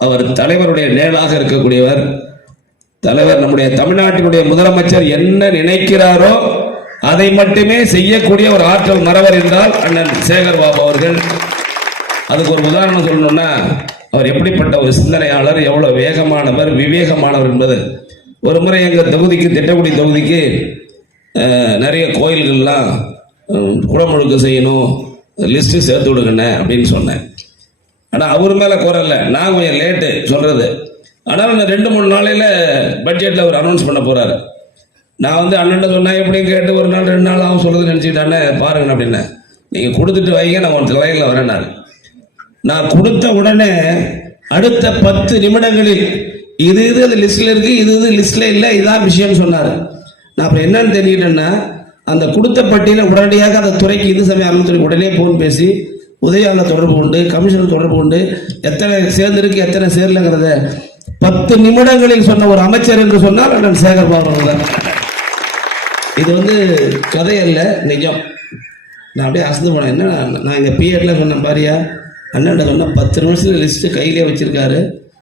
அவர் தலைவருடைய நிழலாக இருக்கக்கூடியவர். தலைவர் நம்முடைய தமிழ்நாட்டினுடைய முதலமைச்சர் என்ன நினைக்கிறாரோ அதை மட்டுமே செய்யக்கூடிய ஒரு ஆற்றல் மறவர் என்றால் அண்ணன் சேகர் பாபு அவர்கள். அதுக்கு ஒரு உதாரணம் சொல்லணும்னா, அவர் எப்படிப்பட்ட ஒரு சிந்தனையாளர், எவ்வளவு வேகமானவர், விவேகமானவர் என்பது. ஒரு முறை எங்கள் தொகுதிக்கு, திட்டக்குடி தொகுதிக்கு நிறைய கோயில்கள்லாம் குடமுழுக்கு செய்யணும், லிஸ்ட்டு சேர்த்து விடுங்கண்ணே அப்படின்னு சொன்னேன். ஆனால் அவர் மேலே குறல, நான் கொஞ்சம் லேட்டு சொல்கிறது. ஆனால் 2-3 நாளையில் பட்ஜெட்டில் அவர் அனௌன்ஸ் பண்ண போகிறாரு. நான் வந்து அண்ணன் சொன்னேன், எப்படின்னு கேட்டு 1 நாள் 2 நாள் ஆகும் சொல்கிறது நினச்சிக்கிட்டானே பாருங்கண்ணே அப்படின்னா. நீங்கள் கொடுத்துட்டு வைங்க, நான் ஒரு லைனில் வரேன். நான் கொடுத்த உடனே அடுத்த 10 நிமிடங்களில் இது அது லிஸ்ட்டில் இருக்குது, இது லிஸ்ட்டில் இல்லை, இதான் விஷயம்னு சொன்னார். நான் அப்புறம் என்னன்னு தெரிஞ்சுக்கிட்டேன்னா, அந்த கொடுத்த பட்டியலை உடனடியாக அந்த துறைக்கு இந்து சமய அறநிலையத்துறை உடனே ஃபோன் பேசி உதயாவில் தொடர்பு கொண்டு, கமிஷனர் தொடர்பு கொண்டு, எத்தனை சேர்ந்திருக்கு எத்தனை சேரலங்கிறத 10 நிமிடங்களில் சொன்ன ஒரு அமைச்சர் என்று சொன்னால் அண்ணன் சேகர் பாபு தான். இது வந்து கதை அல்ல, நிஜம். நான் அப்படியே அசந்து போனேன். என்ன நான் எங்கள் பிஎட்ல சொன்னேன் பாரியா, அண்ணன் சொன்னால் 10 நிமிஷத்துல லிஸ்ட்டு கையிலே வச்சிருக்காரு.